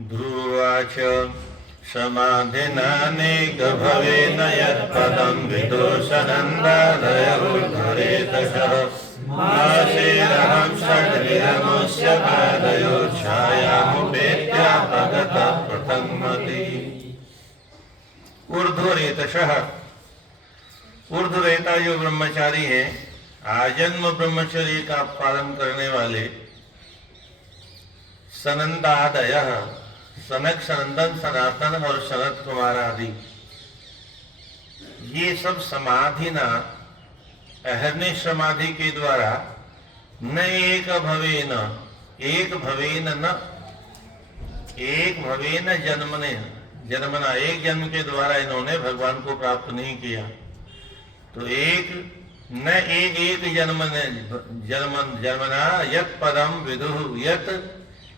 ध्रुवाच समाधिनानेक भवेन यत्पदं विदुषनन्दादयोर्धरेतशः मासेरहं षड्विरमुष्य पादयो छायामुपेत्यापगतः प्रथममति। ऊर्ध्वरेतशः, ऊर्ध्वरेता जो ब्रह्मचारी है, आजन्म ब्रह्मचर्य का पालन करने वाले, सनंदादयः, सनक सनंदन सनातन और सनत कुमार आदि, ये सब समाधि न अहर्निश समाधि के द्वारा न एक भवेन, एक भवेन न एक भवेन जन्मने, जन्मना एक जन्म के द्वारा इन्होंने भगवान को प्राप्त नहीं किया। तो एक न एक जन्मना यत पदम विदुः, यत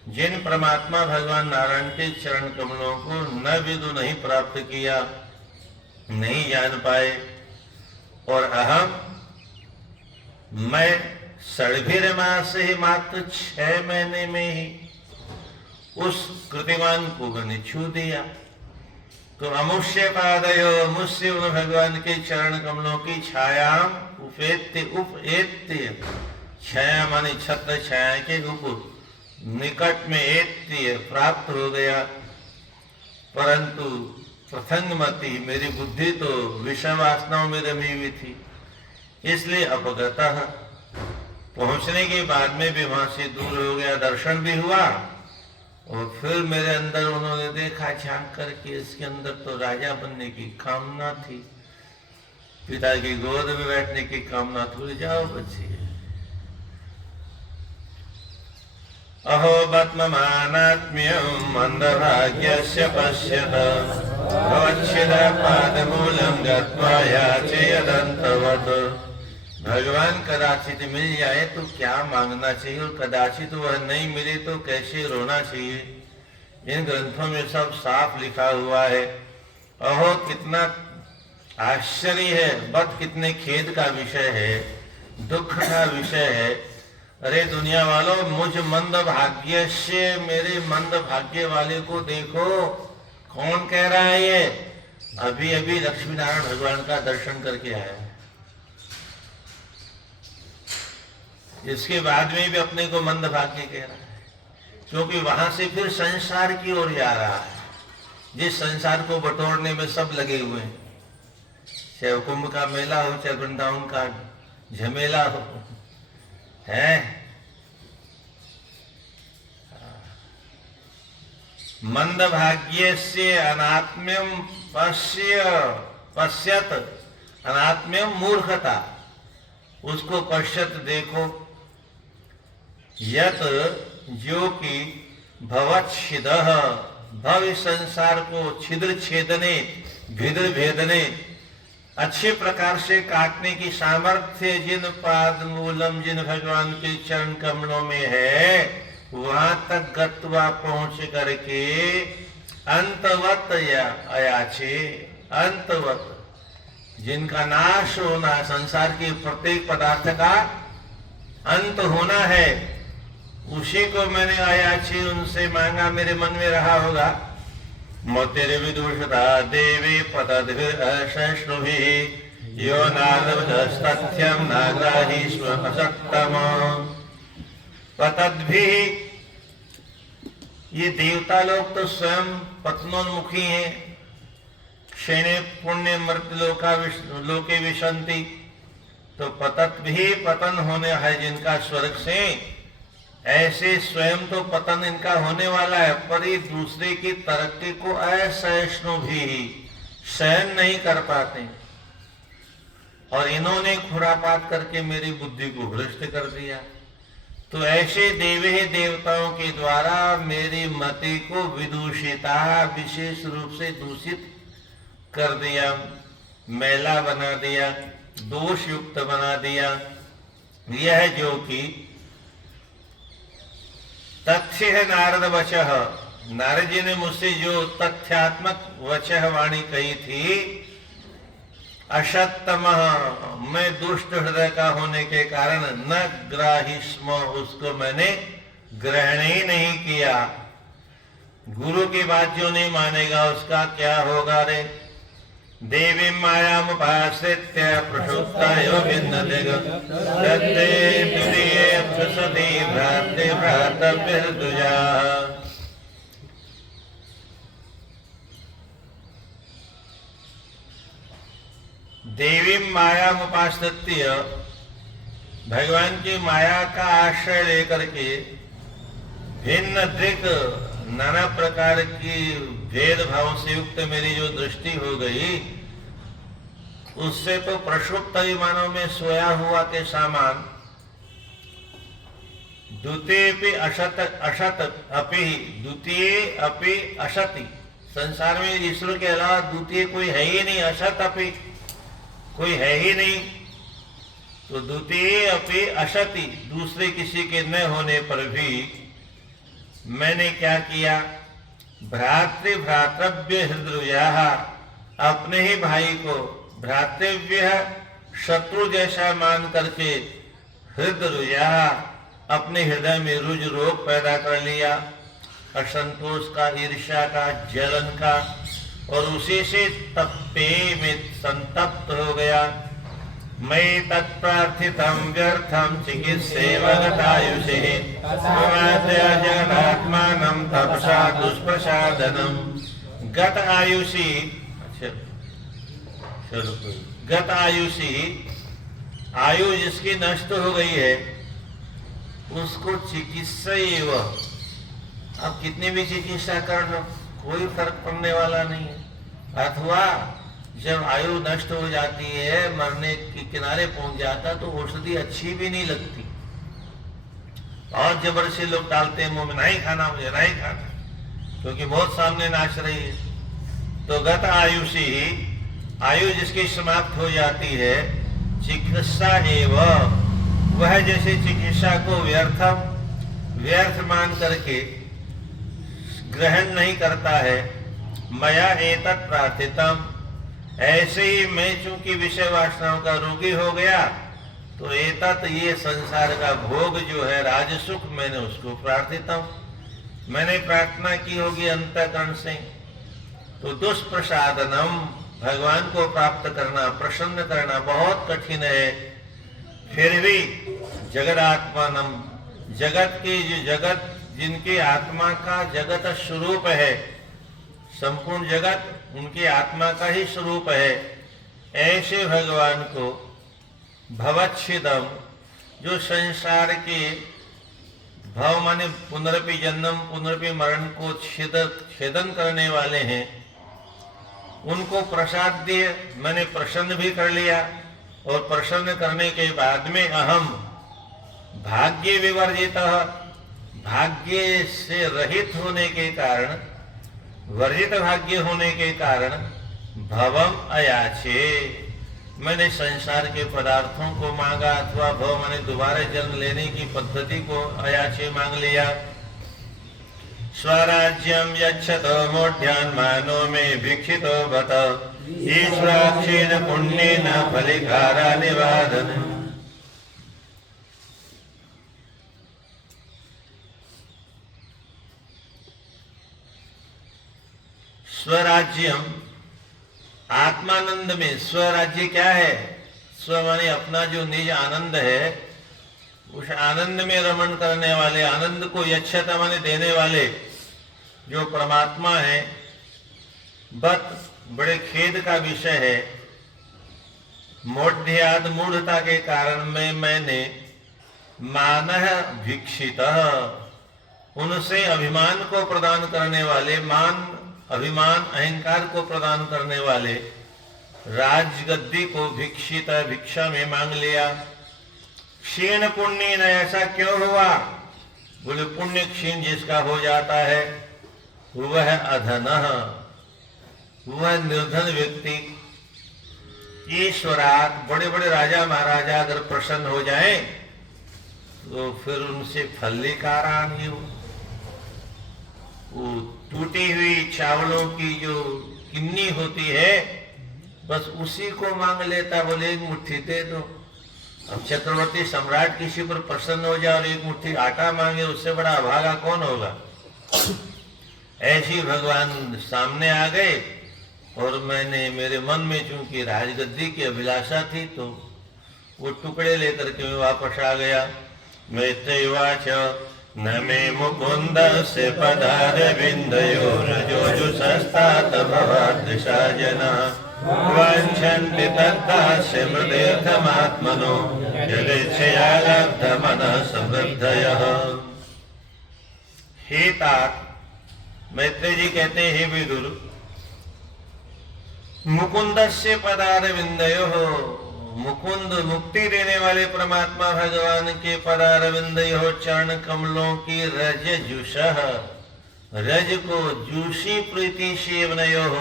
जिन परमात्मा भगवान नारायण के चरण कमलों को न विदु, नहीं प्राप्त किया, नहीं जान पाए। और अहम, मैं षड्भिर्मास ही मात्र 6 महीने में ही उस कृतिमान को मैंने छू दिया। तो अमुष्य पादयो, मुष्य उन भगवान के चरण कमलों की छाया उपेत्य, उपेत्य छाया मानी छत्र छाया के ऊपर निकट में एत्य प्राप्त हो गया। परंतु प्रथंगमति, मेरी बुद्धि तो विषय वासनाओं में रमी हुई थी, इसलिए अपगतः, पहुंचने के बाद में भी वहां से दूर हो गया। दर्शन भी हुआ और फिर मेरे अंदर उन्होंने देखा झांक करके, इसके अंदर तो राजा बनने की कामना थी, पिता की गोद में बैठने की कामना थी। जाओ बच्चे, अहो बत्ममानात्म्यं मंदभाग्यस्य पश्यत भवच्छिदपादमूलं गत्वा याचेयदन्तवत्। भगवान कदाचित मिल जाए तो क्या मांगना चाहिए, और कदाचित वह नहीं मिले तो कैसे रोना चाहिए। इन ग्रंथों में सब साफ लिखा हुआ है। अहो कितना आश्चर्य है, बत कितने खेद का विषय है, दुख का विषय है। अरे दुनिया वालों, मुझ मंद भाग्य से, मेरे मंद भाग्य वाले को देखो। कौन कह रहा है ये? अभी अभी लक्ष्मी नारायण भगवान का दर्शन करके आया, इसके बाद में भी अपने को मंद भाग्य कह रहा है, क्योंकि वहां से फिर संसार की ओर जा रहा है, जिस संसार को बटोरने में सब लगे हुए हैं। चाहे कुंभ का मेला हो, चाहे वृंदावन का झमेला हो, है। मंद भाग्य से अनात्म्यम पश्यत, अनात्म्यम मूर्खता, उसको पश्यत देखो। यत जो कि भवच्छिदः, भव संसार को छिद्र छेदने, भिद्र भेदने, अच्छे प्रकार से काटने की सामर्थ्य जिन पाद मूलम, जिन भगवान के चरण कमलों में है, वहां तक गत्वा पहुंच करके अंतवत या अयाचे, अंतवत जिनका नाश होना, संसार के प्रत्येक पदार्थ का अंत होना है, उसी को मैंने अयाचे उनसे मांगा। मेरे मन में रहा होगा, मोतेरे विदुषता देवी पतद्भिर्अशश्नुभिः यो नादवदस्तथ्यं नाग्राही स्वसक्तम। पतद्भिः, ये देवता लोग तो स्वयं पत्नोन्मुखी हैं। क्षीणे पुण्य मृत लोके विशन्ति, तो पतद्भिः पतन होने है जिनका स्वर्ग से, ऐसे स्वयं तो पतन इनका होने वाला है, पर ये दूसरे की तरक्की को असहिष्णु भी सहन नहीं कर पाते। और इन्होंने खुरापात करके मेरी बुद्धि को भ्रष्ट कर दिया। तो ऐसे देवे देवताओं के द्वारा मेरी मति को विदूषिता, विशेष रूप से दूषित कर दिया, मैला बना दिया, दोष युक्त बना दिया। यह जो कि तथ्य है नारद वचः, नारद जी ने मुझसे जो तथ्यात्मक वचः वाणी कही थी, असत्तमः, मैं दुष्ट हृदय का होने के कारण न ग्राहिष्म, उसको मैंने ग्रहण ही नहीं किया। गुरु की बात जो नहीं मानेगा उसका क्या होगा रे। देवी मायामुपाश्रित्य प्रसुप्तायो भिन्नदिग तत्ते द्वितीये प्रसति भ्राते भ्रातृभिर्दुजा। देवी मायामुपाश्रित्य, भगवान की माया का आश्रय लेकर के भिन्न दिक नाना प्रकार की भेदभाव से युक्त मेरी जो दृष्टि हो गई, उससे तो प्रक्षुब्ध विमानों में सोया हुआ के समान द्वितीय अपि असति, संसार में ईश्वर के अलावा द्वितीय कोई है ही नहीं, असत अपि कोई है ही नहीं। तो द्वितीय अपि असति, दूसरे किसी के न होने पर भी मैंने क्या किया, भ्रातृव्य हृदय, अपने ही भाई को भ्रातृव्य शत्रु जैसा मान करके हृदय, अपने हृदय में रुज रोग पैदा कर लिया, असंतोष का, ईर्ष्या का, जलन का, और उसी से तप्ते में संतप्त हो गया। मैं तत्प्रार्थितं व्यर्थं चिकित्सेवगतायुषे जगदात्मानं तपसा दुष्प्रसादनम। गत आयुषी, गत आयुषी, आयु जिसकी नष्ट हो गई है उसको चिकित्सा एवं, अब कितनी भी चिकित्सा कर लो कोई फर्क पड़ने वाला नहीं है। अथवा जब आयु नष्ट हो जाती है, मरने के किनारे पहुंच जाता, तो औषधि अच्छी भी नहीं लगती, बहुत जबरदस्ती लोग डालते हैं मुंह में, नहीं खाना मुझे, नहीं खाना, क्योंकि बहुत सामने नाच रही है। तो गत आयुषी, आयु जिसकी समाप्त हो जाती है, चिकित्सा एवं, वह जैसे चिकित्सा को व्यर्थ मान करके ग्रहण नहीं करता है। मया एतत् प्रार्थितम, ऐसे ही मैं चूंकि विषय वासनाओं का रोगी हो गया, तो एतत्, ये संसार का भोग जो है राजसुख, मैंने उसको प्रार्थितम, मैंने प्रार्थना की होगी अंतःकरण से। तो दुष्प्रसादनम, भगवान को प्राप्त करना, प्रसन्न करना बहुत कठिन है। फिर भी जगदात्मानम, जगत की जो जगत, जिनकी आत्मा का जगत स्वरूप है, संपूर्ण जगत उनकी आत्मा का ही स्वरूप है, ऐसे भगवान को भवच्छिदम, जो संसार के भव माने पुनरपि जन्म पुनरपि मरण को छेदन करने वाले हैं, उनको प्रसाद दिए, मैंने प्रसन्न भी कर लिया। और प्रसन्न करने के बाद में अहम भाग्य विवर्जित, भाग्य से रहित होने के कारण, वर्जित भाग्य होने के कारण, भवम अयाचे, मैंने संसार के पदार्थों को मांगा, अथवा भव मैंने दोबारा जन्म लेने की पद्धति को अयाचे मांग लिया। स्वराज्यम यच्छतो मोढ्यान् मानो में भिक्षितो बत, ईश्वराक्षेण पुण्येन फलिकारा निवादन। स्वराज्यम, आत्मानंद में स्वराज्य क्या है, स्व माने अपना जो निज आनंद है, उस आनंद में रमण करने वाले, आनंद को यच्छता माने देने वाले जो परमात्मा है। बत, बड़े खेद का विषय है, मोढ़्याद, मूढ़ता के कारण मैंने मानः भिक्षित, उनसे अभिमान को प्रदान करने वाले, मान अभिमान अहंकार को प्रदान करने वाले राजगद्दी को भिक्षित, भिक्षा में मांग लिया। क्षीण पुण्य न, ऐसा क्यों हुआ, बोले पुण्य क्षीण जिसका हो जाता है वह अधन, वह निर्धन व्यक्ति। ईश्वरात, बड़े बड़े राजा महाराजा अगर प्रसन्न हो जाएं तो फिर उनसे फल्लिकारान, वो टूटी हुई चावलों की जो किन्नी होती है, बस उसी को मांग लेता, बोले एक मुट्ठी दे दो। अब चक्रवर्ती सम्राट किसी पर प्रसन्न हो जाए और एक मुट्ठी आटा मांगे, उससे बड़ा अभागा कौन होगा। ऐसी भगवान सामने आ गए और मैंने मेरे मन में चूंकि राजगद्दी की अभिलाषा थी तो वो टुकड़े लेकर के मैं वापस आ गया। मैत्रेयवाच न मे मुकुंद से पदारविन्दयोर्जोजुषस्तात भवादृशा जना वाञ्छन्ति तत्तास्य मृदेर्थमात्मनो यदिच्छया लब्धमनः समृद्धयः। हे तात, मैत्रेय जी कहते हैं, हे विदुर, मुकुंदस्य पदारविन्दयोः, मुकुंद मुक्ति देने वाले परमात्मा भगवान के पदारविन्दयोः चरण कमलों की रज जुषः, रज को जूशी प्रीति सेवनयोः,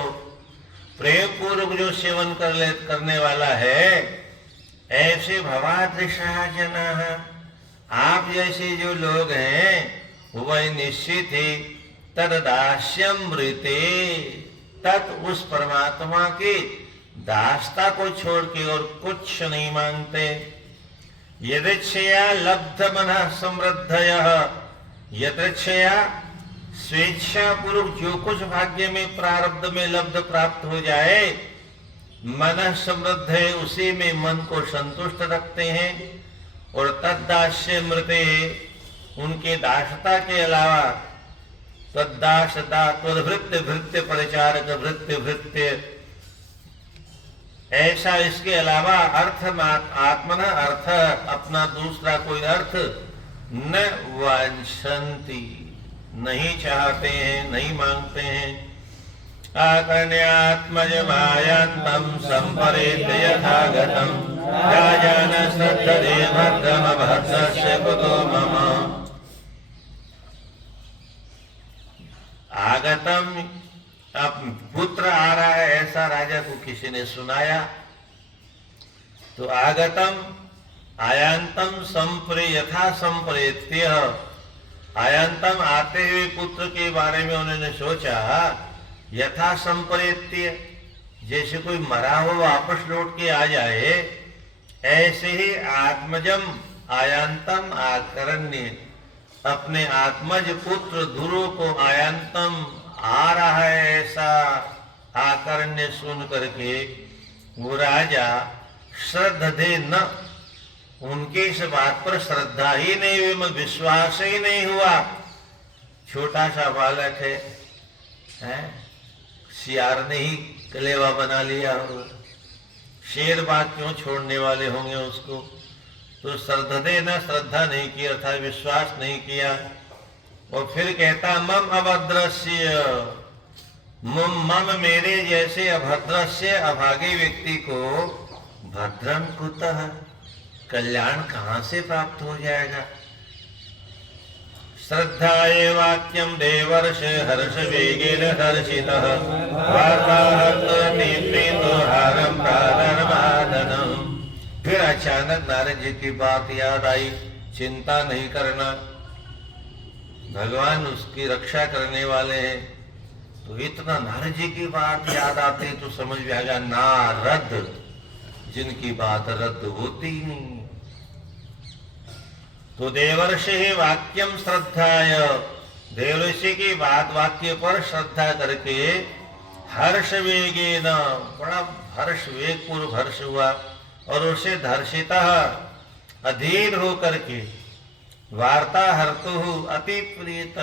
प्रेम पूर्वक जो सेवन करने वाला है, ऐसे भवादृशः जनाः, आप जैसे जो लोग हैं वह निश्चित ही तद्दास्यमृते, तत् उस परमात्मा की दासता को छोड़ के और कुछ नहीं मांगते। यदृच्छया लब्ध मनः समृद्धयः, यदृच्छया स्वेच्छा पूर्वक जो कुछ भाग्य में प्रारब्ध में लब्ध प्राप्त हो जाए, मनः समृद्ध है, उसी में मन को संतुष्ट रखते हैं। और तद्दास्य मृते, उनके दासता के अलावा तद्दासता तद्भृत्य भृत्य परिचारक भृत्य भृत्य, ऐसा इसके अलावा अर्थ आत्मना अर्थ, अपना दूसरा कोई अर्थ न वांछन्ति, नहीं चाहते हैं, नहीं मांगते हैं। आकर्ण्यात्मजमायात्मं संपरेत यथागतं राजान श्रद्धते भद्रम भद्रस्य कुतो मम। आगतम, अब पुत्र आ रहा है ऐसा राजा को किसी ने सुनाया, तो आगतम आयांतम संप्रे यथा संप्रेत्य, आयांतम आते हुए पुत्र के बारे में उन्होंने सोचा, यथा संप्रेत्य, जैसे कोई मरा हो वापस लौट के आ जाए, ऐसे ही आत्मजम आयांतम आकरण्य, अपने आत्मज पुत्र ध्रुव को आयांतम आ रहा है ऐसा आकर्ण्य सुन करके वो राजा श्रद्धे न, उनके इस बात पर श्रद्धा ही नहीं हुई, विश्वास ही नहीं हुआ। छोटा सा बालक है, सियार ने ही कलेवा बना लिया होगा, शेर बाग क्यों छोड़ने वाले होंगे उसको। तो श्रद्धे न, श्रद्धा नहीं की अर्थात विश्वास नहीं किया। और फिर कहता मम अभद्रस्य, मम मेरे जैसे अभद्रस्य अभागे व्यक्ति को भद्रम कुतः, कल्याण कहाँ से प्राप्त हो जाएगा। श्रद्धाये वाक्यम देवर्ष हर्ष वेगेन हर्षितः वार्ताहर्षति प्रीतो हारं प्रादर्मादनम्। फिर अचानक नारद जी की बात याद आई, चिंता नहीं करना, भगवान उसकी रक्षा करने वाले हैं। तो इतना नारद जी की बात याद आती तो समझ में आएगा नारद, जिनकी बात रद्द होती ही नहीं। तो देवर्षि ही वाक्यम श्रद्धाय, देवर्षि की बात वाक्य पर श्रद्धा करके हर्ष वेगेन, बड़ा हर्ष वेग पूर्व हर्ष हुआ और उसे धर्षिता अधीर होकर के वार्ता हर्तु अति प्रीत,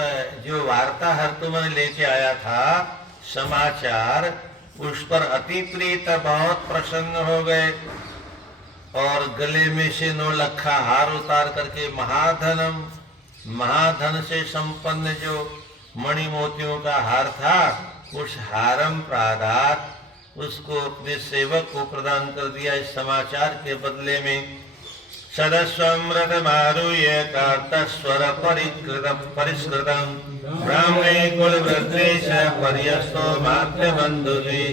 जो वार्ता हर्तु मन लेके आया था समाचार, उस पर अति प्रीत, बहुत प्रसन्न हो गए। और गले में से 9 लखा हार उतार करके महाधनम, महाधन से संपन्न जो मणि मोतियों का हार था, उस हारम प्रादात, उसको अपने सेवक को प्रदान कर दिया इस समाचार के बदले में। सदस्वमृतमारुह्य कार्तस्वर परिष्कृतं ब्राह्मणे कुलवृद्धेश पर्यस्तो मातृबन्धुषि।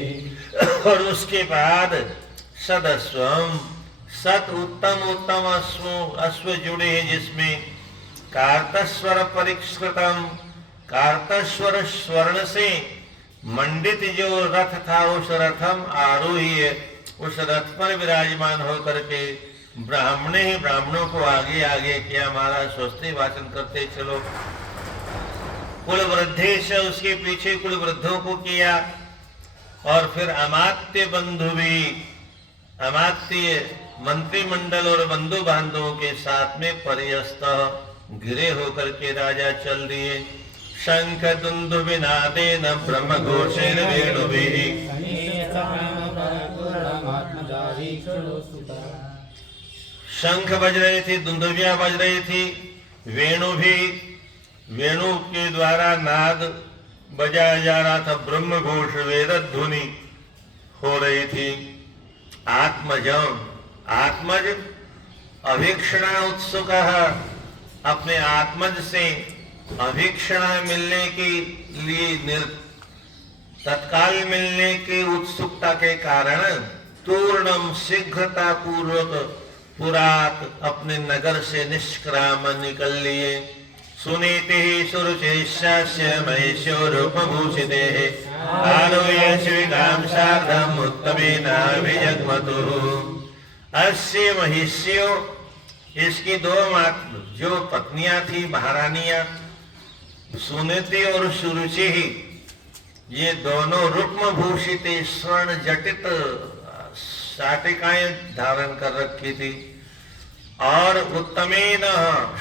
और उसके बाद सदस्वम, सत उत्तम उत्तम अश्व जुड़े हैं जिसमें कार्तस्वर परिष्कृतम, कार्तस्वर स्वर्ण से मंडित जो रथ था, उस रथम आरोही, उस रथ पर विराजमान होकर के ब्राह्मणे ही ब्राह्मणों को आगे आगे किया, महाराज स्वस्ति वाचन करते चलो। कुल वृद्धेश, उसके पीछे कुल वृद्धों को किया, और फिर अमात्य बंधु भी, अमात्य मंत्रिमंडल और बंधु बांधवों के साथ में परियस्त घिरे होकर के राजा चल दिए। शंख दुंदुभिनादेन ब्रह्म घोषेण वेणुभिः, शंख बज रहे थे, दुंदुभियां बज रही थी, वेणु भी, वेणु के द्वारा नाद बजाया जा रहा था, ब्रह्म घोष वेद ध्वनि हो रही थी। आत्मजम, आत्मज अभीक्षणा उत्सुक, अपने आत्मज से अभीक्षणा मिलने के लिए, तत्काल मिलने की उत्सुकता के कारण तूर्णम शीघ्रता पूर्वक पुरात अपने नगर से निष्क्राम निकल लिए। सुनीति सुरुचिशास्य महेश्वरूपभूषिते आरोह्य शिविकां सार्धम् उत्तमेनाभिजग्मतुः। अस्य महिष्यो, इसकी दो जो पत्नियां थी महारानियां सुनीति और सुरुचि, ये दोनों रुक्म भूषित स्वर्ण जटित शाटिकाएं धारण कर रखी थी, और उत्तमेन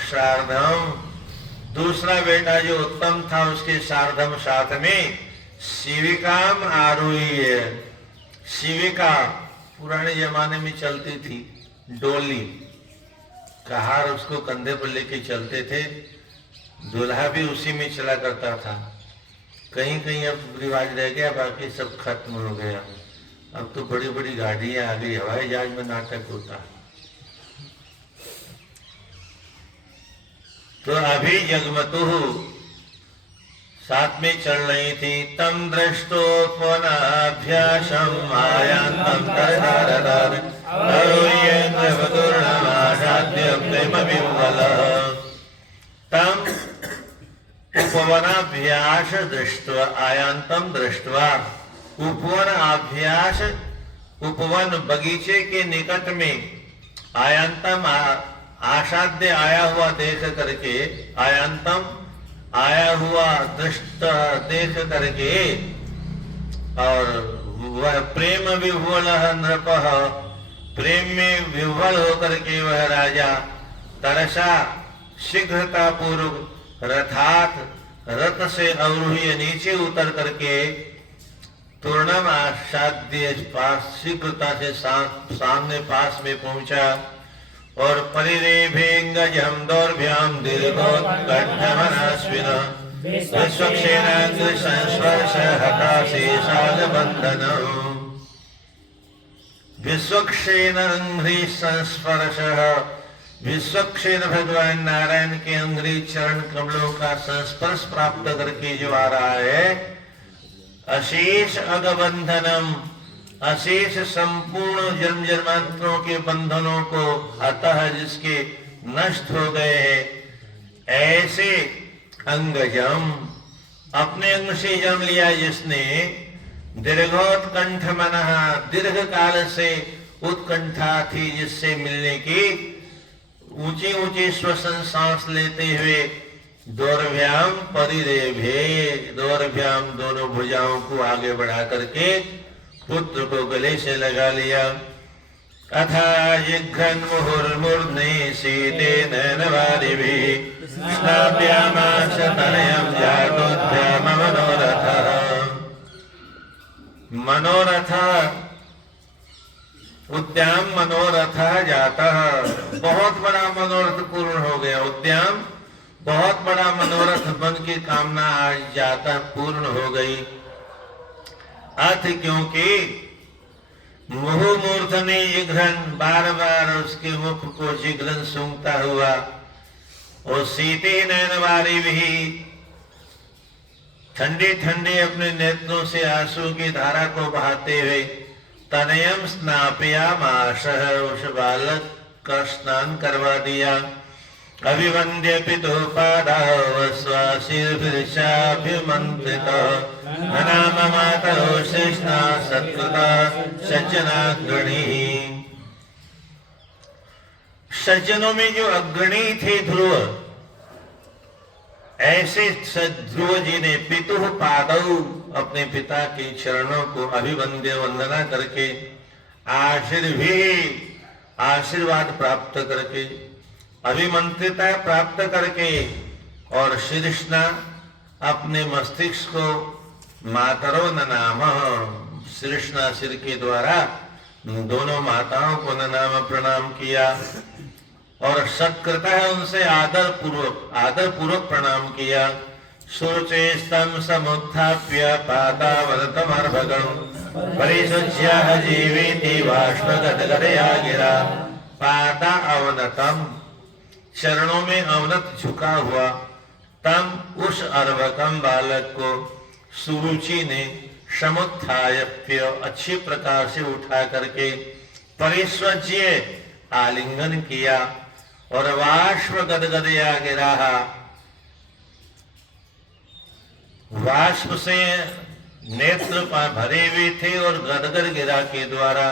शार्धम, दूसरा बेटा जो उत्तम था उसके सार्धम साथ में शिविकाम आरोह्य, शिविका पुराने जमाने में चलती थी, डोली, कहार उसको कंधे पर लेके चलते थे, दूल्हा भी उसी में चला करता था। कहीं कहीं अब रिवाज रह गया, बाकी सब खत्म हो गया। अब तो बड़ी बड़ी गाड़ियां आ गई, हवाई जहाज में नाटक होता है। तो अभी जगमतु साथ में चल रही थी। तम दृष्टो पुनःभ्यासम आयान्तं तरदारदार अरोह्येन्द्र वदुर्णमासाद्य प्रेम विह्वलः। तम उपवनाभ्यास दृष्ट्वा, आयान्तम दृष्ट्वा, उपवन अभ्यास, उपवन बगीचे के निकट में, आयांतम आसाध्य आया हुआ देख करके, आयांतम आया हुआ दृष्ट देख करके, और वह प्रेम विह्वल नृपः, प्रेम में विह्वल होकर के वह राजा तरसा शीघ्रता पूर्व रथात, रथ से अवरोही नीचे उतर करके तूर्णम आसाद्य पास, शीघ्रता से सामने पास में पहुंचा, और परिरेभेंगजम दौर्भ्याम दीर्घोत्कण्ठमनाश्विनः विश्वक्षेणाग्र संस्पर्श हताशेषाल बंधनम्। विश्वक्षेण अंघ्रि संस्पर्शः, विश्वक्षेण भगवान नारायण के अंघ्रि चरण कमलों का संस्पर्श प्राप्त करके जो आ रहा है, अशेष अगबंधनम, अशेष संपूर्ण जन्म जन्मांतरों के बंधनों को अतः जिसके नष्ट हो गए हैं, ऐसे अंगजम, अपने अंग से जन्म लिया जिसने, दीर्घोत्कंठ मनः, दीर्घ काल से उत्कंठा थी जिससे मिलने की, ऊंची ऊंची श्वसन सांस लेते हुए, दौर्भ्याम परिरेभे, दौर्भ्याम दोनों भुजाओं को आगे बढ़ा करके पुत्र को गले से लगा लिया। अथा जिघ्रन मुहुर्मूर्ध्नि सीते नयनवारिभिः स्नाप्यामास तनयं जातोद्यम मनोरथः। मनोरथ, उद्याम मनोरथ जाता, बहुत बड़ा मनोरथ पूर्ण हो गया। उद्याम बहुत बड़ा मनोरथ बन की कामना आज जाता पूर्ण हो गई। अथ क्योंकि मुहुर्मूर्ध ने जिघ्रन, बार बार उसके मुख को जिघ्रन सूंघता हुआ, और सीते नयनवारी भी, ठंडे ठंडे अपने नेत्रों से आंसू की धारा को बहाते हुए, तनयम स्नापयामास, उस बालक का स्नान करवा दिया। अभिवंद्य पितुपादाः स्वशिरभिर्चाभिमन्त्रितः नाम मातरो श्रेष्ठा सत्कृता सज्जनाग्रणी। सज्जनों में जो अग्रणी थे ध्रुव, ऐसे ध्रुव जी ने पितुः पादौ, अपने पिता के चरणों को अभिवंद्य वंदना करके, आशीर्वाद प्राप्त करके, अभिमंत्रिता प्राप्त करके, और श्रीकृष्ण अपने मस्तिष्क को मातरो ननाम, श्रीकृष्ण सिर के द्वारा दोनों माताओं को ननाम प्रणाम किया, और सत्कृत है उनसे आदर पूर्वक प्रणाम किया। शोचे स्तम समुत्थाप्य पादावनतमर्भगं परिसज्य जीवेति बाष्पगदगदया गिरा। पादा अवनतम, चरणों में अवनत झुका हुआ, तम उस अर्भकम बालक को सुरुचि ने समुत्थाप्य अच्छी प्रकार से उठा करके परिसज्य आलिंगन किया, और बाष्प गदगदया गिरा, बाष्प से नेत्र भरे हुए थे और गदगद गिरा के द्वारा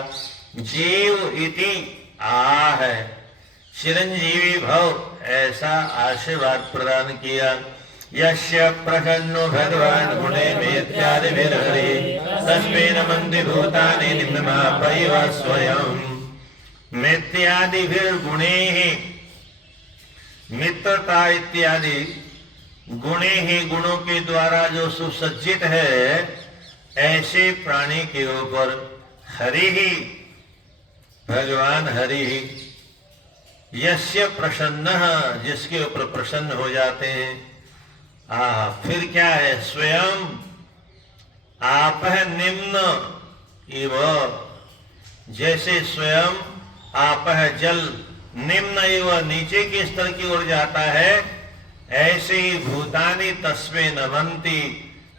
जीव इति आ है चिरंजीवी भव ऐसा आशीर्वाद प्रदान किया। यस्य प्रसन्नो भगवान गुणे मेत्यादि विरहरे तस्मै नमन्ति भूतानि निम्नमापैव स्वयं। मेत्यादि गुणे ही मित्रता इत्यादि गुणे ही गुणों के द्वारा जो सुसज्जित है, ऐसे प्राणी के ऊपर हरि ही भगवान हरि ही यस्य प्रसन्न, जिसके ऊपर प्रसन्न हो जाते हैं। फिर क्या है, स्वयं आप निम्न इव, जैसे स्वयं आप जल निम्न इव नीचे के स्तर की ओर जाता है, ऐसे ही भूतानि तस्मै नमन्ति,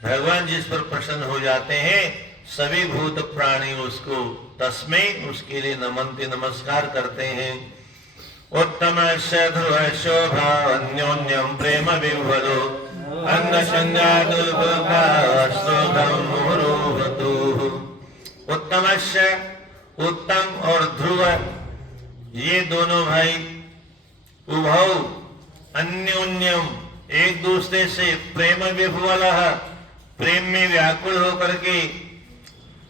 भगवान जिस पर प्रसन्न हो जाते हैं सभी भूत प्राणी उसको तस्मै उसके लिए नमन्ति नमस्कार करते हैं। उत्तम ध्रुव शोभा अन्योन्यम प्रेम विह्वलो अंग उत्तम और ध्रुव, ये दोनों भाई उभौ अन्योन्यम एक दूसरे से प्रेम विह्वल, प्रेम में व्याकुल होकर के,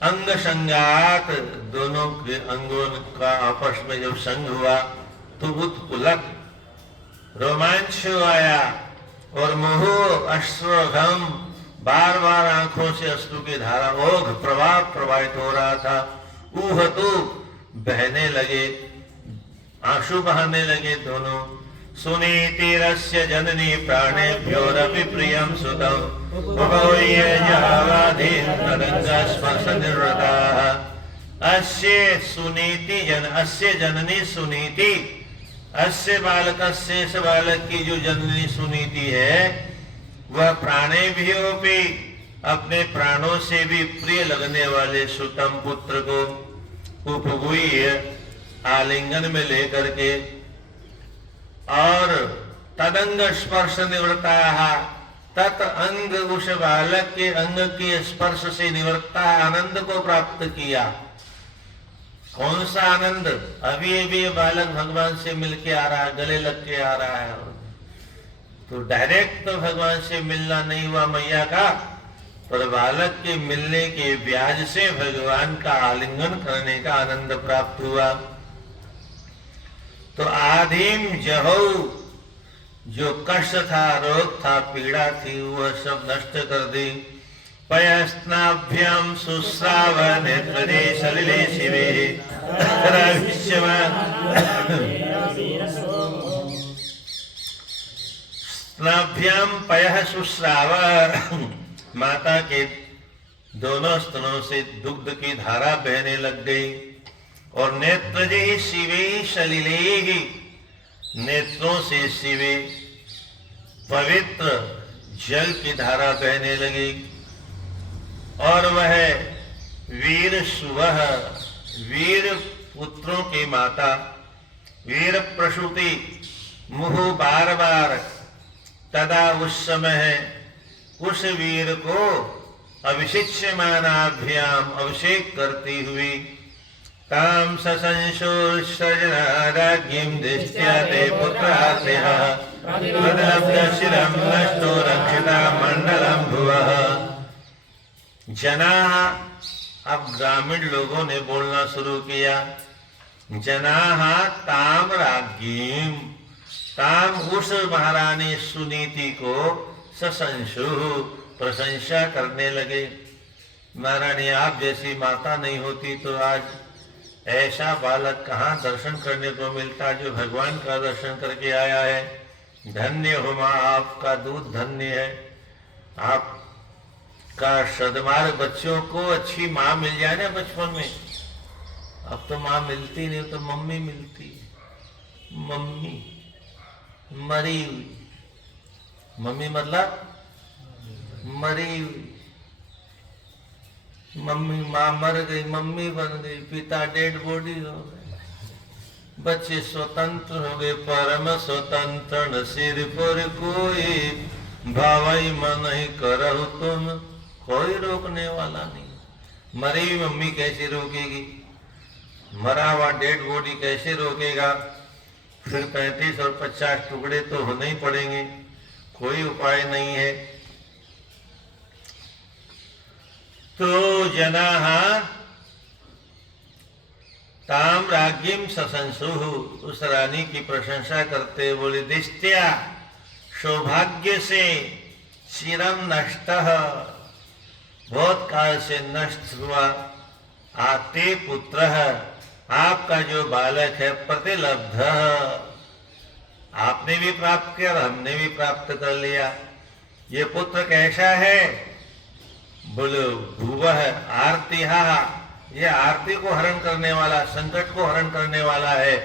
अंग संगात दोनों के अंगों का आपस में जब संग हुआ तो उत्पुलक रोमांच आया, और मोह अश्रुघम बार बार आंखों से अश्रु की धारा ओघ प्रवाह प्रवाहित हो रहा था। ऊह तो बहने लगे, आंसू बहाने लगे दोनों। सुनीति रस्य जननी प्राणेभ्योरपि प्रियं सुतम् उभये जहावाधीन तदंगा स्पर्श निर्वृताः। अस्य सुनीति अस्य जननी सुनीति, अस्य बालकस्य, इस बालक की जो जननी सुनीति है वह प्राणेभ्योपि अपने प्राणों से भी प्रिय लगने वाले सुतम पुत्र को उपगुह्य आलिंगन में लेकर के, और तदंग स्पर्श निवृत्ता, तत् अंग उस बालक के अंग के स्पर्श से निवृत्ता आनंद को प्राप्त किया। कौन सा आनंद? अभी अभी बालक भगवान से मिलके आ रहा है, गले लग के आ रहा है, तो डायरेक्ट तो भगवान से मिलना नहीं हुआ मैया का, पर बालक के मिलने के ब्याज से भगवान का आलिंगन करने का आनंद प्राप्त हुआ। तो आधीम जहौ, जो कष्ट था, रोग था, पीड़ा थी, वह सब नष्ट कर दी। पयस्नाभ्याम सुस्राव नेत्रदे सलिले शिवे स्नाभ्याम पयः सुस्राव, माता के दोनों स्तनों से दुग्ध की धारा बहने लग गई। और नेत्रजे शिवे सलिले, नेत्रों से शिवे पवित्र जल की धारा बहने लगी। और वह वीर सुवह, वीर पुत्रों की माता, वीर प्रसूति मुह बार बार, तदा उस समय उस वीर को अभिषिच्यमानाभ्याम अभिषेक करती हुई ताम ससंशोषजनाराज्ञीं दृष्ट्या ते पुत्रास्यः शिरं नष्टो रक्षिता मंडलम भुवः। जनाः, अब ग्रामीण लोगों ने बोलना शुरू किया। जनाः ताम राज्ञीम, ताम उस महारानी सुनीति को सशंसु, प्रशंसा करने लगे। महारानी आप जैसी माता नहीं होती तो आज ऐसा बालक कहाँ दर्शन करने को मिलता जो भगवान का दर्शन करके आया है। धन्य हो माँ, आपका दूध धन्य है। आपका सदमार्ग बच्चों को अच्छी माँ मिल जाए ना बचपन में। अब तो माँ मिलती नहीं, तो मम्मी मिलती। मम्मी मरी हुई, मम्मी मतलब मरी हुई। मम्मी, माँ मर गई, मम्मी बन गई, पिता डेड बॉडी हो गए, बच्चे स्वतंत्र हो गए, परम स्वतंत्र न सिर पर कोई, भावई मन ही करहु तुम, कोई रोकने वाला नहीं। मरी हुई मम्मी कैसे रोकेगी, मरा हुआ डेड बॉडी कैसे रोकेगा। फिर 35 और 50 टुकड़े तो होने ही पड़ेंगे, कोई उपाय नहीं है। तो जनाः ताम राज्ञीम सशंसु, उस रानी की प्रशंसा करते बोले, दिष्ट्या सौभाग्य से चिरम नष्टः, बहुत काल से नष्ट हुआ, आते पुत्र, आपका जो बालक है, प्रतिलब्ध, आपने भी प्राप्त किया और हमने भी प्राप्त कर लिया। ये पुत्र कैसा है, बोलो भुवः आर्तिहा, ये आरती को हरण करने वाला, संकट को हरण करने वाला है।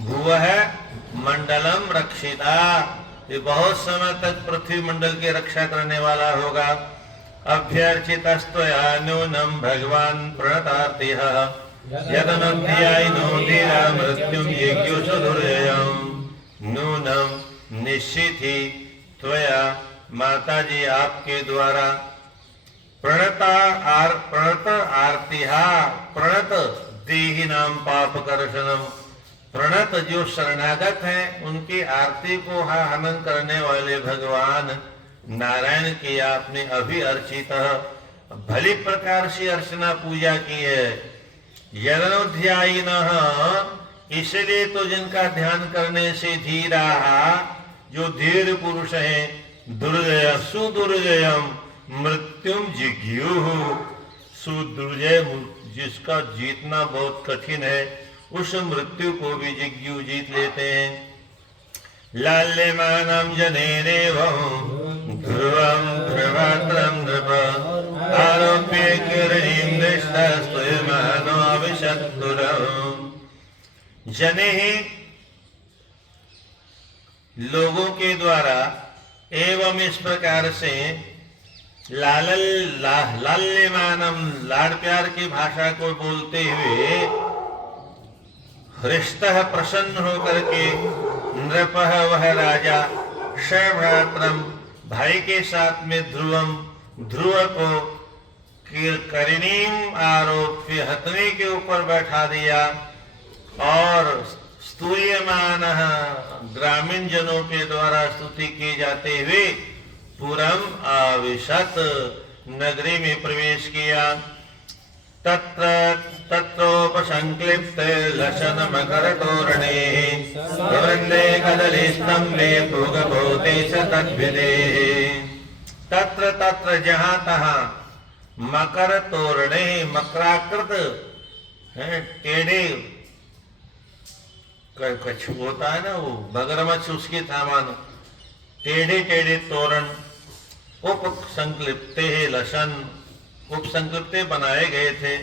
भुवः मंडलम रक्षिता, ये बहुत समय तक पृथ्वी मंडल की रक्षा करने वाला होगा। अभ्यर्चितस्त्वया नूनम भगवान प्रणतार्तिः, यदनुध्यायिनो धीरा मृत्युम यज्ञोषु दुर्जयम्। नूनम निश्चित ही त्वया, माता जी आपके द्वारा, प्रणत आर्तिहा, प्रणत देहि नाम पाप कर्षणम, प्रणत जो शरणागत हैं उनकी आरती को हनन करने वाले भगवान नारायण की आपने अभी अर्चित, भली प्रकार से अर्चना पूजा की है। यदनुध्यायिनः, इसलिए तो जिनका ध्यान करने से धीरा, जो धीर पुरुष हैं, दुर्जय सुदुर्जयम मृत्युम जिज्ञुः, सुदुर्जय जिसका जीतना बहुत कठिन है, उस मृत्यु को भी जिज्ञु जीत लेते हैं। लाल्यमानं जनेनेवं ध्रुवं ध्रुवात्रं नृप, आरोप्य किरणीं दृष्टस्तुयमानो विशत्तुरम्। जनेहि, लोगों के द्वारा, एवं इस प्रकार से, लाल्यमानम, लाड़ प्यार की भाषा को बोलते हुए, हृष्टः प्रसन्न होकर के, नृपः वह राजा, सभ्रात्रम भाई के साथ में, ध्रुवम ध्रुव को, करिणीम आरोप्य हथनी के ऊपर बैठा दिया, और स्तूयमानः ग्रामीण जनों के द्वारा स्तुति की जाते हुए, पुरम आविशत नगरी में प्रवेश किया। तत्रोपसंक्लिप्त लसन मकर तोरणे, वृंदे कदली स्तंभे भोगभूते च तद्भिदे। तत्र तत्र, जहां तहां, मकर तोरणे, मकराकृत है, टेढ़े, कछु होता है ना वो मगरमच्छ, उसकी थामान, टेढ़े टेढ़े तोरण, उप संक्लिप्ते लसन, उप संक्लिप्ते बनाए गए थे,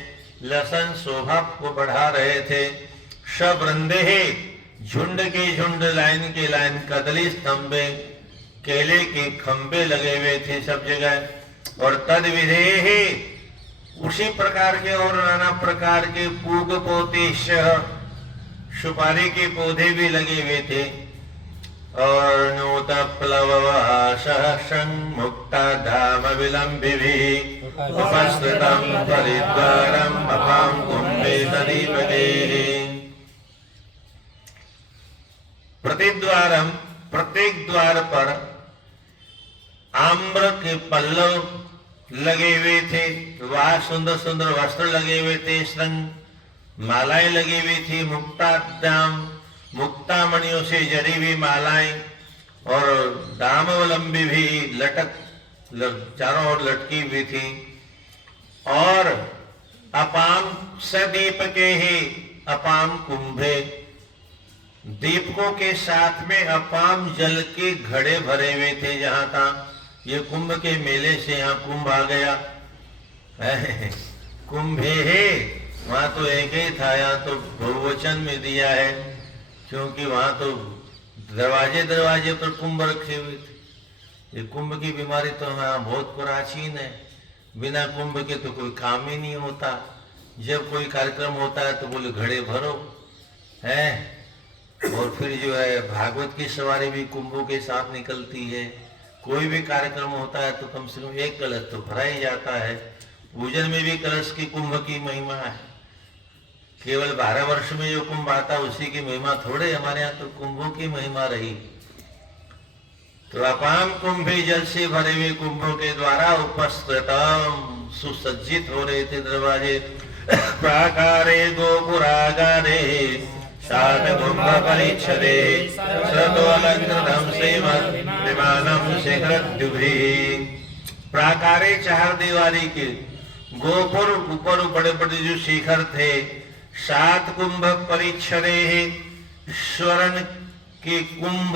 लसन शोभा को बढ़ा रहे थे। शवृंदे, झुंड के झुंड, लाइन के लाइन, कदली स्तंभे, केले के खंबे लगे हुए थे सब जगह। और तद विधेहि, उसी प्रकार के और नाना प्रकार के पूग पोतेश, सुपारी के पौधे भी लगे हुए थे। और नूत प्लववासहस्रं मुक्ता धाम विलंबिभिः, उपस्थितं परिद्वारम् अपां कुंभे सदीपते। प्रतिद्वारम, प्रत्येक द्वार पर आम्र के पल्लव लगे हुए थे, वहां सुंदर सुंदर वस्त्र लगे हुए थे, श्रृंग मालाएं लगी हुई थी, मुक्तामणियों से जड़ी हुई मालाएं और दामवलंबी भी चारों ओर लटकी हुई थी। और अपाम सदीप के ही अपाम कुंभे, दीपकों के साथ में अपाम जल के घड़े भरे हुए थे। जहां था ये कुंभ के मेले से यहाँ कुंभ आ गया कुंभे है, वहां तो एक ही था, यहाँ तो बहुवचन में दिया है, क्योंकि वहां तो दरवाजे दरवाजे पर कुंभ रखे हुए थे। ये कुंभ की बीमारी तो हमारा बहुत प्राचीन है, बिना कुंभ के तो कोई काम ही नहीं होता। जब कोई कार्यक्रम होता है तो बोले घड़े भरो है, और फिर जो है भागवत की सवारी भी कुंभों के साथ निकलती है। कोई भी कार्यक्रम होता है तो कम से कम एक कलश तो भरा ही जाता है। पूजन में भी कलश की कुंभ की महिमा है। केवल 12 वर्ष में जो कुंभ आता उसी की महिमा थोड़े, हमारे यहाँ तो कुंभों की महिमा रही। तो अपाम कुंभे, जल से भरे हुए कुंभों के द्वारा उपस्थितम, सुसज्जित हो रहे थे दरवाजे। प्राकारे गोपुरागारे सात कुंभ परिच्छदे सर्वोलंकृतम श्रीमद्विमानम शिखरद्युभिः। प्राकारे, चार दीवारी के, गोपुर, ऊपर बड़े बड़े जो शिखर थे, 7 कुंभ परिच्छदे, स्वर्ण के कुंभ,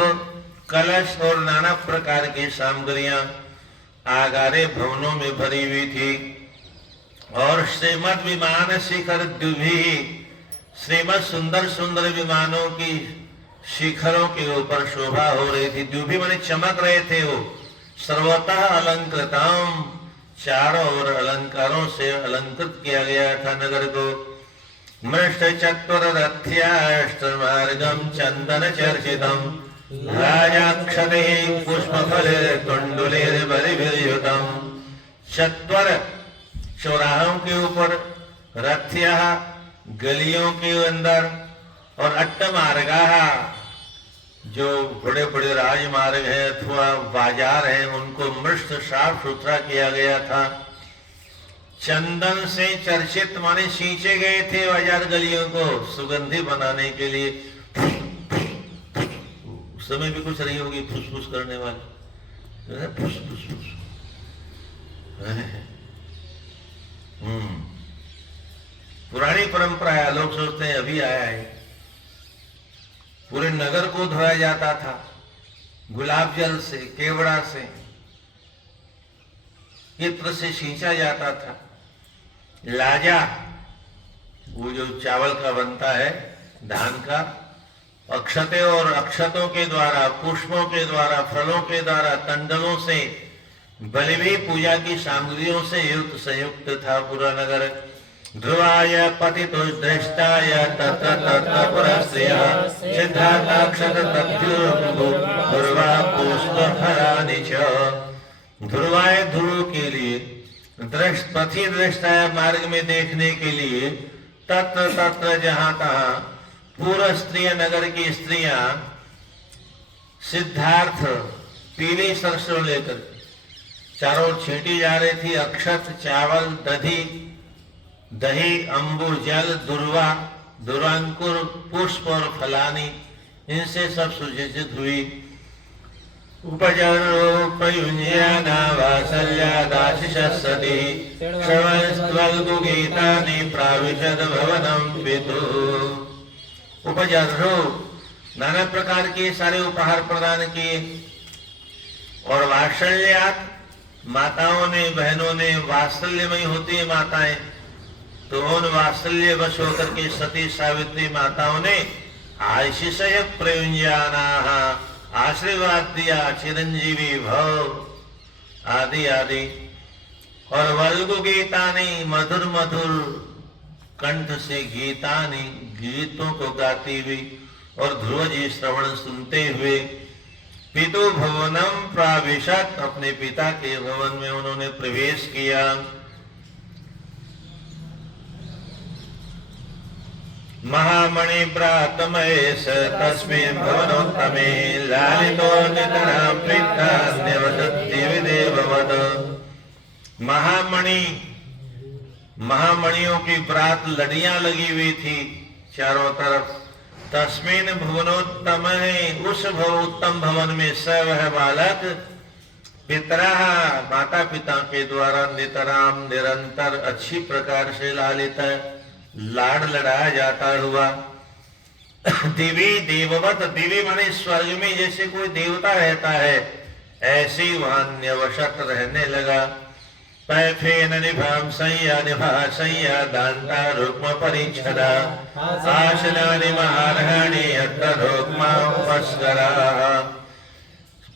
कलश और नाना प्रकार की सामग्रियां आगारे भवनों में भरी हुई थी। और श्रीमद विमान शिखर द्युभिः, श्रीमद सुंदर सुंदर विमानों की शिखरों के ऊपर शोभा हो रही थी। द्युभि माने चमक रहे थे वो। सर्वतः अलंकृतम, चारों ओर अलंकारों से अलंकृत किया गया था नगर को। मृष्ट चत्वर रथ्याष्टमार्गम चंदन चर्चितम राजाक्षते पुष्पफले तुंडुलिर्बलिभिर्युतम। चत्वर, चौराहों के ऊपर, रथ्या, गलियों के अंदर, और अट्टमार्गा, जो बड़े बड़े राजमार्ग हैं अथवा बाजार हैं, उनको मृष्ट साफ सुथरा किया गया था। चंदन से चर्चित माने सींचे गए थे बाजार गलियों को सुगंधी बनाने के लिए। उस समय भी कुछ रही होगी फुसफुस करने वाले, फुसफुस। पुरानी परंपरा है, लोग सोचते हैं अभी आया है। पूरे नगर को धोया जाता था गुलाब जल से, केवड़ा से, इत्र से सींचा जाता था। लाजा, वो जो चावल का बनता है, धान का, अक्षते और अक्षतों के द्वारा, पुष्पों के द्वारा, फलों के द्वारा, तंडलों से, बलि पूजा की सामग्रियों से युक्त संयुक्त था पूरा नगर। ध्रुवाय पतितो दृष्टाय तत्र तत्र पुरस्त्रियः सिद्धार्थाक्षत ध्रुवा पुष्पफलानि च। ध्रुवाय, ध्रुव के लिए, पथि दृष्टाय, मार्ग में देखने के लिए, तत्र तत्र, जहां तहां, पूर्व स्त्रिय, नगर की स्त्रियां, सिद्धार्थ, पीली सरसों लेकर चारों छींटी जा रही थी। अक्षत, चावल, दही, अंबुर, जल, दुर्वा, दुरांकुर, पुष्प और फलानी, इनसे सब सुसज्जित हुई। उपजरोपयुञ्ज्याना वात्सल्यादाशिषस्सति श्रवणस्त्वल्गुगीतानि प्राविशद भवनं पितुः। उपजरो, नाना प्रकार के सारे उपहार प्रदान किए। और वात्सल्यात, माताओं ने, बहनों ने, वात्सल्यमयी होती है माताएं, तो उन वात्सल्य वश होकर के सती सावित्री माताओं ने आशीषय प्रयुञ्जाना, आशीर्वाद दिया, चिरंजीवी भव आदि आदि। और वल्गु गीतानि, मधुर मधुर कंठ से गीतानि, गीतों को गाती हुई, और ध्रुव जी श्रवण सुनते हुए, पितु भवनम प्राविशत, अपने पिता के भवन में उन्होंने प्रवेश किया। महामणि प्रातमयेश तस्मिन् भवनोत्तमे लालितो नितरां प्रीता न्यवसति विदेववत्। महामणियों की प्रात लड़ियां लगी हुई थी चारों तरफ। तस्मिन् भुवनोत्तमे, उस उत्तम भवन में स वह बालक पितरा, माता पिता के द्वारा नितराम निरंतर अच्छी प्रकार से लालित लाड लड़ाया जाता हुआ। दिवी देववत, दिवी माने स्वर्ग में जैसे कोई देवता रहता है ऐसी वहां न्यवशत रहने लगा। पैफेन निभाम सैया निभा सैया दांता रुक्म परिच्छदा आशनानि महारहाणि अत्र रुक्मा उपस्करा।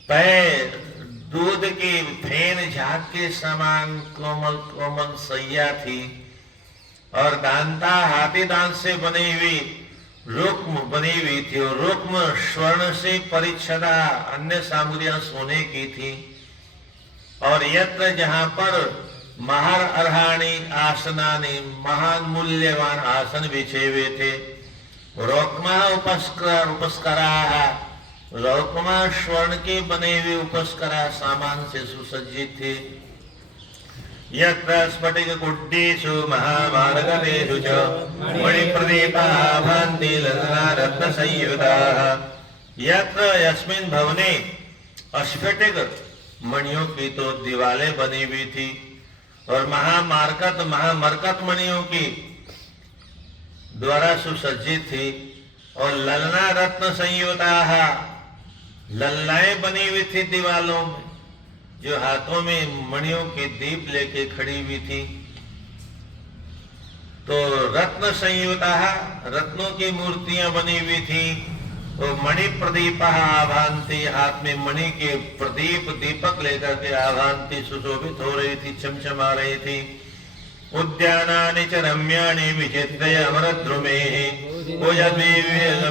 पैर दूध की फेन झाग के समान कोमल कोमल सैया थी और दांता हाथी दांत से बनी हुई रुक्म बनी हुई थी और रुक्म स्वर्ण से परिच्छदा, अन्य सामग्रियां सोने की थी। और यत्र जहां पर महार अर्हाणी आसनानी, महान मूल्यवान आसन बिछे हुए थे। रोकमा उपस्करा, रोकमा स्वर्ण के बने हुए उपस्करा सामान से सुसज्जित थे। यत्र स्फटिक कुड्डीषु महामार्गदेषु च मणिप्रदीपाः भान्ति ललना रत्न संयुताः। यत्र यस्मिन् भवने स्फटिक मणियों की तो दीवारें बनी हुई थी और महामरकत मणियों की द्वारा सुसज्जित थी। और ललना रत्न संयुताः, ललनाएं बनी हुई थी दीवालों में, जो हाथों में मणियों के दीप लेके खड़ी हुई थी। तो रत्न संयुता, रत्नों की मूर्तियां बनी हुई थी। तो मणि प्रदीपा आभांति, हाथ में मणि के प्रदीप दीपक लेकर के आभांति सुशोभित हो रही थी, चमचमा रही थी। उद्यानानि च रम्याणि विचित्य अमरद्रुमेः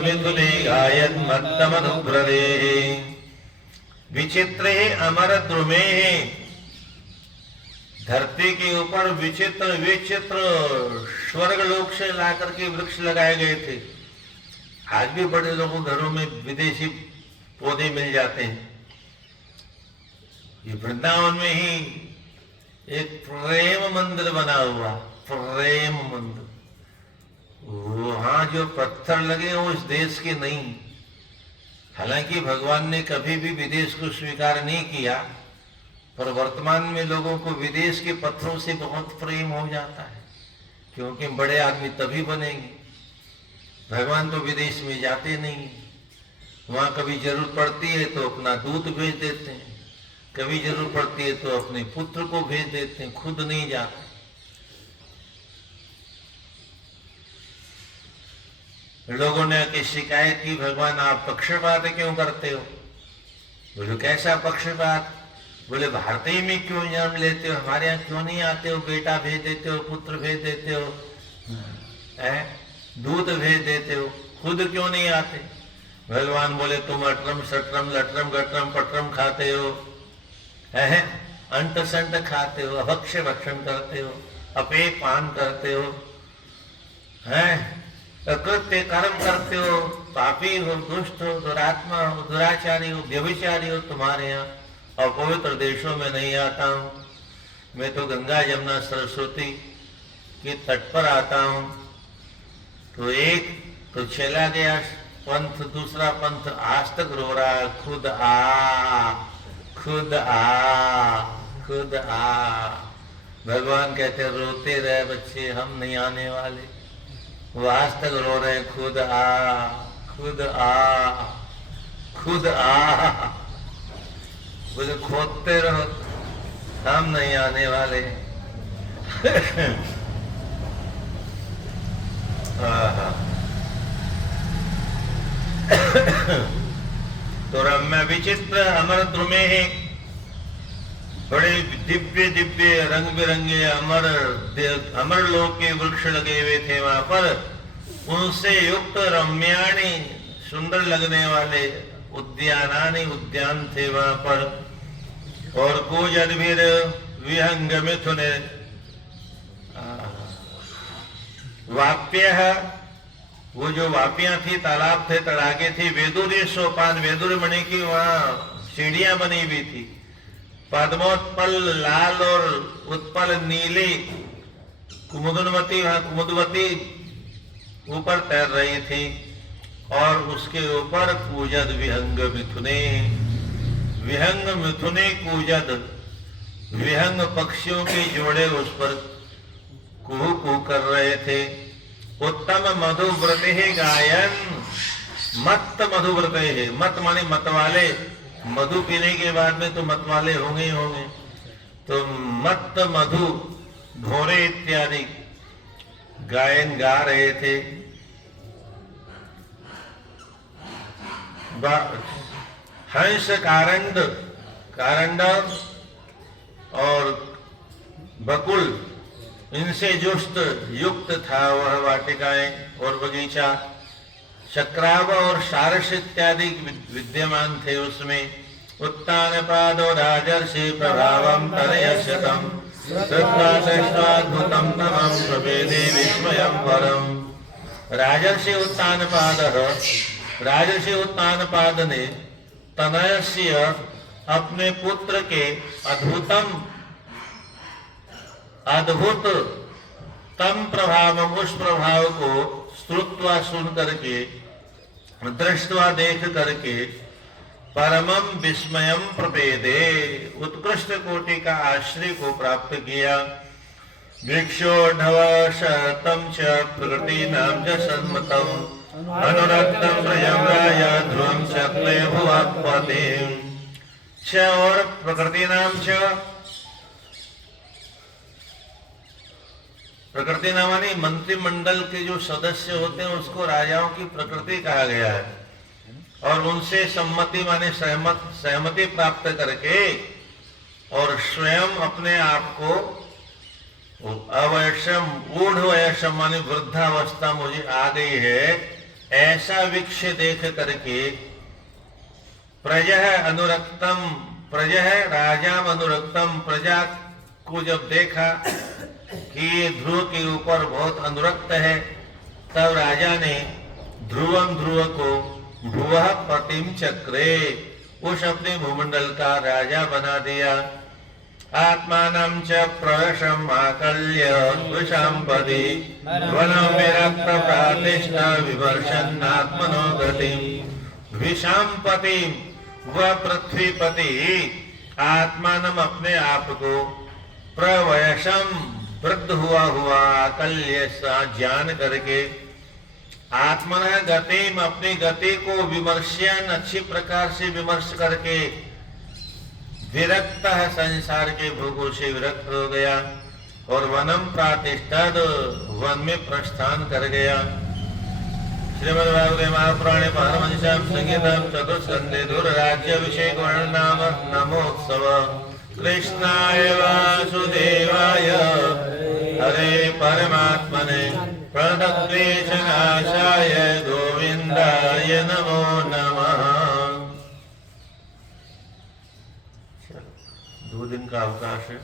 मिथुने गायत् मत्तमनुग्रदेः। विचित्र अमर द्रुमे, धरती के ऊपर विचित्र विचित्र स्वर्ग लोक से लाकर के वृक्ष लगाए गए थे। आज भी बड़े लोगों घरों में विदेशी पौधे मिल जाते हैं। ये वृंदावन में ही एक प्रेम मंदिर बना हुआ, प्रेम मंदिर। वहां जो पत्थर लगे वो इस देश के नहीं। हालांकि भगवान ने कभी भी विदेश को स्वीकार नहीं किया, पर वर्तमान में लोगों को विदेश के पत्थरों से बहुत प्रेम हो जाता है, क्योंकि बड़े आदमी तभी बनेंगे। भगवान तो विदेश में जाते नहीं, वहां कभी जरूरत पड़ती है तो अपना दूत भेज देते हैं, कभी जरूरत पड़ती है तो अपने पुत्र को भेज देते हैं, खुद नहीं जाते। लोगों ने आके शिकायत की, भगवान आप पक्षपात क्यों करते हो? बोले कैसा पक्षपात? बोले भारतीय में क्यों जन्म लेते हो, हमारे यहाँ क्यों नहीं आते हो? बेटा भेज देते हो, पुत्र भेज देते हो, दूध भेज देते हो, खुद क्यों नहीं आते? भगवान बोले तुम अटरम सटरम लटरम गटरम पटरम खाते हो, अंट संट खाते हो, अभक्ष्य भक्षण करते हो, अपेय पान करते हो, कृत्य कर्म करते हो, पापी हो, दुष्ट हो, दुरात्मा हो, दुराचारी हो, व्यभिचारी हो, तुम्हारे यहाँ और पवित्र देशों में नहीं आता हूँ। मैं तो गंगा जमुना सरस्वती के तट पर आता हूँ। तो एक तो चला गया पंथ, दूसरा पंथ आज तक रो रहा, खुद आ खुद आ खुद आ। भगवान कहते रोते रहे बच्चे, हम नहीं आने वाले। वो आज तक रो रहे, खुद आ खुद आ खुद आ। बोले खोदते रहो, हम नहीं आने वाले। तो रम्य विचित्र अमर द्रुमे है, बड़े दिव्य दिव्य रंग बिरंगे अमर लोक के वृक्ष लगे हुए थे वहां पर। उनसे युक्त रम्याणी, सुंदर लगने वाले उद्यानानि, उद्यान थे वहां पर। और कूजद्भिर विहंग मिथुन वाप्य वो जो वापियां थी, तालाब थे, तड़ागे थी, वेदुरी सोपान, वेदुरी मणि की वहां सीढ़ियां बनी हुई थी। पद्मोत्पल लाल और उत्पल नीली कुमुदवती, वहां कुमुदवती ऊपर तैर रही थी और उसके ऊपर कूजद विहंग मिथुने, विहंग मिथुने कूजद, विहंग पक्षियों के जोड़े उस पर कुहू कुहू कर रहे थे। उत्तम मधुव्रते गायन, मत मधुव्रते है, मत माने मत वाले, मधु पीने के बाद में तो मत वाले होंगे ही होंगे, तो मत मधु भोरे इत्यादि गायन गा रहे थे। हंस कारंड, कारंड और बकुल, इनसे जुस्त युक्त था वह वाटिकाएं और बगीचा। चक्राव और सारस इत्यादि विद्यमान थे उसमें। उत्तान पादो राजर्षि प्रभावम तरयशतम अद्भुतम तमं प्रभेदे विस्मयं परम। राजर्षि उत्तानपादः, राजर्षि उत्तानपाद ने तनयस्य, अपने पुत्र के अद्भुतम, अद्भुत तम प्रभाव, उस प्रभाव को श्रुत्वा सुन करके, दृष्टवा देख करके, परमम विस्मयम प्रपेदे, उत्कृष्ट कोटि का आश्रय को प्राप्त किया। वृक्षोढ़व शतम च प्रकृति नाम च सन्मतम अनुरक्तम प्रयम्राय ध्रुवम चक्रे भुवपते। च और प्रकृति नाम च, प्रकृति नाम मानी मंत्रिमंडल के जो सदस्य होते हैं उसको राजाओं की प्रकृति कहा गया है। और उनसे सम्मति माने सहमति प्राप्त करके और स्वयं अपने आप को अवयसम, ऊढ़ वयसम माने वृद्धावस्था मुझे आ गई है, ऐसा वृक्ष देख करके प्रजः अनुरक्तम, प्रजः राजाम अनुरक्तम, प्रजा को जब देखा कि ये ध्रुव के ऊपर बहुत अनुरक्त है, तब राजा ने ध्रुवम, ध्रुव को भुवः पतिम चक्रे, उस अपने भूमंडल का राजा बना दिया। आत्मानं च प्रवेशम आकल्य विषाम्पदि वनं विरक्त प्रातिष्ठ विवर्षन्नात्मनो गतिम्। विषाम्पति, वह पृथ्वीपति, आत्मानम अपने आप को, प्रवयसम वृद्ध हुआ हुआ, आकल्य जान करके, आत्मन गतिम, अपनी गति को विमर्शन, अच्छी प्रकार से विमर्श करके, विरक्त है, संसार के भोगों से विरक्त हो गया और वनम प्रातिष्ठद, वन में प्रस्थान कर गया। श्रीमद्भागवते महापुराणे पारमहंस्याम संहितायां चतुस्कंधे धुरराज्याभिषेक वर्णनाम नमोत्सव। कृष्णाय वासुदेवाय हरे परमात्मने प्रणतक्लेशनाशाय गोविन्दाय नमो नमः। 2 दिन का अवकाश है।